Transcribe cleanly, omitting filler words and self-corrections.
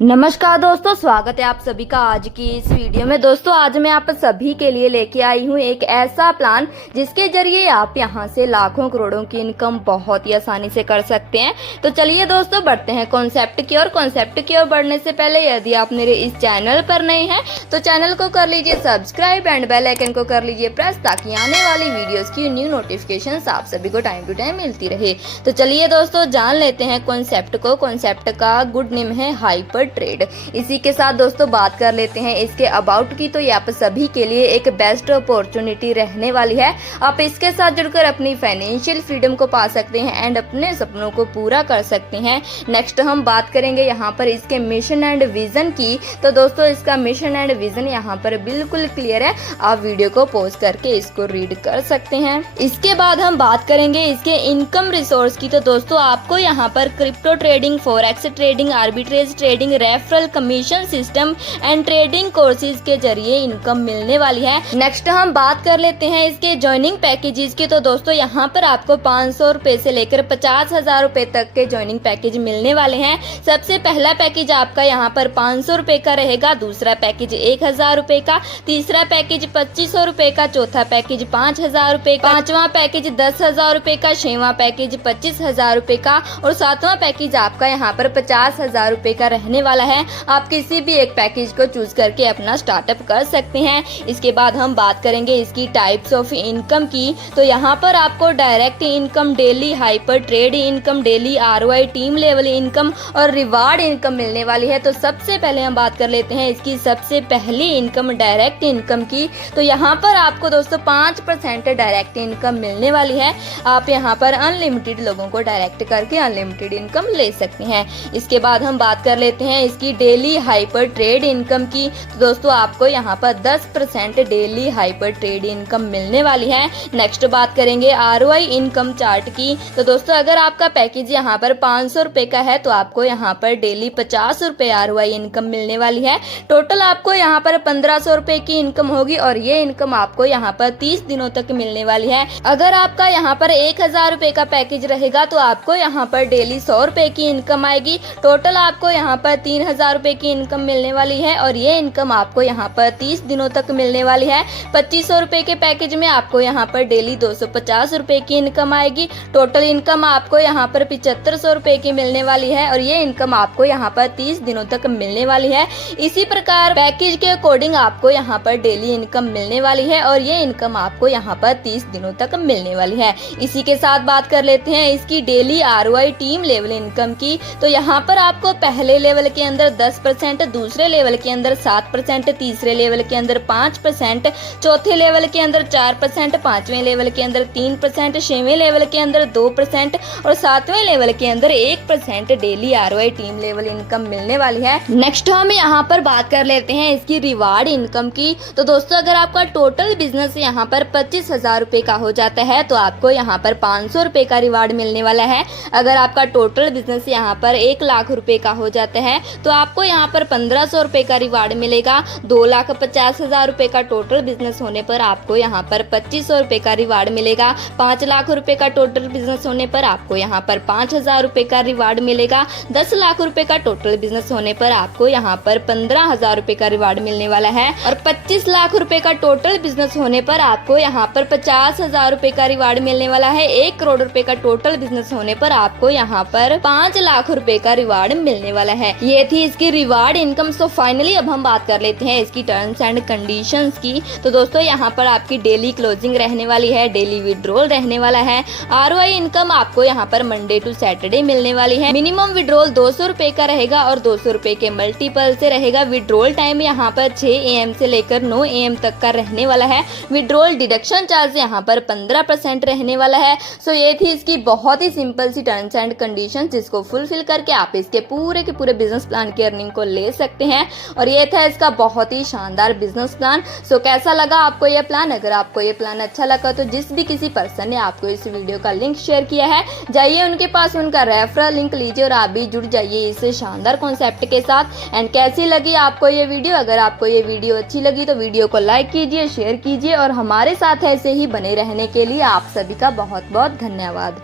नमस्कार दोस्तों, स्वागत है आप सभी का आज की इस वीडियो में। दोस्तों आज मैं आप सभी के लिए लेके आई हूँ एक ऐसा प्लान जिसके जरिए आप यहाँ से लाखों करोड़ों की इनकम बहुत ही आसानी से कर सकते हैं। तो चलिए दोस्तों बढ़ते हैं कॉन्सेप्ट की ओर। कॉन्सेप्ट की ओर बढ़ने से पहले यदि आप मेरे इस चैनल पर नए हैं तो चैनल को कर लीजिए सब्सक्राइब एंड बेल आइकन को कर लीजिए प्रेस, ताकि आने वाली वीडियोस की न्यू नोटिफिकेशन आप सभी को टाइम टू टाइम मिलती रहे। तो चलिए दोस्तों जान लेते हैं कॉन्सेप्ट को। कॉन्सेप्ट का गुड नेम है हाइपर ट्रेड। इसी के साथ दोस्तों बात कर लेते हैं इसके अबाउट की। तो ये आप सभी के लिए एक बेस्ट अपॉर्चुनिटी रहने वाली है। आप इसके साथ जुड़कर अपनी फाइनेंशियल फ्रीडम को पा सकते हैं एंड अपने सपनों को पूरा कर सकते हैं। नेक्स्ट हम बात करेंगे यहाँ पर इसके मिशन एंड विजन की। तो दोस्तों इसका मिशन एंड विजन यहाँ पर बिल्कुल क्लियर है, आप वीडियो को पॉज करके इसको रीड कर सकते हैं। इसके बाद हम बात करेंगे इसके इनकम रिसोर्स की। तो दोस्तों आपको यहाँ पर crypto trading, forex trading, arbitrage trading, referral commission system and trading courses के जरिए इनकम मिलने वाली है। नेक्स्ट हम बात कर लेते हैं इसके ज्वाइनिंग पैकेजेस की। तो दोस्तों यहाँ पर आपको 500 रुपए से लेकर 50,000 रुपए तक के ज्वाइनिंग पैकेज मिलने वाले हैं। सबसे पहला पैकेज आपका यहाँ पर 500 रुपए का रहेगा, दूसरा पैकेज 1000 रुपए का, तीसरा पैकेज 2500 रुपए का, चौथा पैकेज 5000 रुपए का, पांचवा पैकेज 10,000 रुपए का, छठवां पैकेज 25,000 रुपए का और सातवां पैकेज आपका यहाँ पर 50,000 रुपए का रहने वाला है। आप किसी भी एक पैकेज को चूज करके अपना स्टार्टअप कर सकते हैं। इसके बाद हम बात करेंगे इसकी टाइप्स ऑफ इनकम की। तो यहाँ पर आपको direct income, daily hyper trade income, daily ROI, team level income और रिवार्ड इनकम मिलने वाली है। तो सबसे पहले हम बात कर लेते हैं इसकी सबसे पहली इनकम, डायरेक्ट इनकम की। तो यहाँ पर आपको दोस्तों 5% डायरेक्ट इनकम मिलने वाली है। आप यहाँ पर अनलिमिटेड लोगों को डायरेक्ट करके अनलिमिटेड इनकम ले सकते हैं। इसके बाद हम बात कर लेते हैं इसकी डेली हाइपर ट्रेड इनकम की। तो दोस्तों आपको यहाँ पर 10% डेली हाइपर ट्रेड इनकम मिलने वाली है। नेक्स्ट बात करेंगे आरओआई इनकम चार्ट की। तो दोस्तों अगर आपका पैकेज यहाँ पर 500 रुपए का है तो आपको यहाँ पर डेली 50 रुपए आरओआई इनकम मिलने वाली है। टोटल आपको यहाँ पर 1500 रुपए की इनकम होगी और ये इनकम आपको यहाँ पर 30 दिनों तक मिलने वाली है। अगर आपका यहाँ पर 1000 रुपए का पैकेज रहेगा तो आपको यहाँ पर डेली 100 रुपए की इनकम आएगी। टोटल आपको यहाँ पर 3000 रुपए की इनकम मिलने वाली है और ये इनकम आपको यहाँ पर 30 दिनों तक मिलने वाली है। 2500 रुपए के पैकेज में आपको यहाँ पर डेली 250 रुपए की इनकम आएगी। टोटल इनकम आपको यहाँ पर 7500 रुपए की मिलने वाली है और ये इनकम आपको यहाँ पर 30 दिनों तक मिलने वाली है। इसी प्रकार पैकेज के अकॉर्डिंग आपको यहाँ पर डेली इनकम मिलने वाली है और ये इनकम आपको यहाँ पर 30 दिनों तक मिलने वाली है। इसी के साथ बात कर लेते हैं इसकी daily ROI team level income की। तो यहाँ पर आपको पहले लेवल के अंदर 10%, दूसरे लेवल के अंदर 7%, तीसरे लेवल के अंदर 5%, चौथे लेवल के अंदर 4%, पांचवें लेवल के अंदर 3%, छठवें लेवल के अंदर 2% और सातवें लेवल के अंदर 1% daily ROI team level income मिलने वाली है। नेक्स्ट हम यहाँ पर बात कर लेते हैं इसकी रिवार्ड इनकम की। तो दोस्तों अगर आपका टोटल बिजनेस यहाँ पर 25,000 रुपए का हो जाता है तो आपको यहाँ पर 500 रुपए का रिवार्ड मिलने वाला है। अगर आपका टोटल बिजनेस यहाँ पर 1 लाख रुपए का हो जाता है तो आपको यहाँ पर 1500 रुपए का रिवार्ड मिलेगा। 2,50,000 रुपए का टोटल बिजनेस होने पर आपको यहाँ पर 2500 रुपए का रिवार्ड मिलेगा। 5 लाख रुपए का टोटल बिजनेस होने पर आपको यहाँ पर 5,000 रुपए का रिवार्ड मिलेगा। 10 लाख रुपए का टोटल बिजनेस होने पर आपको यहाँ पर 15,000 रुपए का रिवार्ड मिलने वाला है और 25 लाख रुपए का टोटल बिजनेस होने पर आपको यहाँ पर 50,000 रुपए का रिवार्ड मिलने वाला है। 1 करोड़ रुपए का टोटल बिजनेस होने पर आपको यहाँ पर 5 लाख रुपए का रिवार्ड मिलने वाला है। ये थी इसकी रिवार्ड इनकम। सो फाइनली अब हम बात कर लेते हैं इसकी टर्म्स एंड कंडीशंस की। तो दोस्तों यहाँ पर आपकी डेली क्लोजिंग रहने वाली है, डेली विड्रॉल रहने वाला है। आरओआई इनकम आपको यहाँ पर मंडे टू सैटरडे मिलने वाली है। मिनिमम विड्रॉल 200 रुपए का रहेगा और 200 रुपए के मल्टीपल से रहेगा। विड्रॉल टाइम यहाँ पर 6 AM से लेकर 9 AM तक का रहने वाला है। विड्रॉल डिडक्शन चार्ज यहाँ पर 15% रहने वाला है। सो ये थी इसकी बहुत ही सिंपल सी टर्म्स एंड कंडीशन, जिसको फुलफिल करके आप इसके पूरे के पूरे बिजनेस प्लान की अर्निंग को ले सकते हैं। और ये था इसका बहुत ही शानदार बिजनेस प्लान। सो कैसा लगा आपको ये प्लान? अगर आपको ये प्लान अच्छा लगा तो जिस भी किसी पर्सन ने आपको इस वीडियो का लिंक शेयर किया है, जाइए उनके पास उनका रेफरल लिंक लीजिए और आप भी जुड़ जाइए इस शानदार कॉन्सेप्ट के साथ। एंड कैसी लगी आपको ये वीडियो? अगर आपको ये वीडियो अच्छी लगी तो वीडियो को लाइक कीजिए, शेयर कीजिए और हमारे साथ ऐसे ही बने रहने के लिए आप सभी का बहुत बहुत धन्यवाद।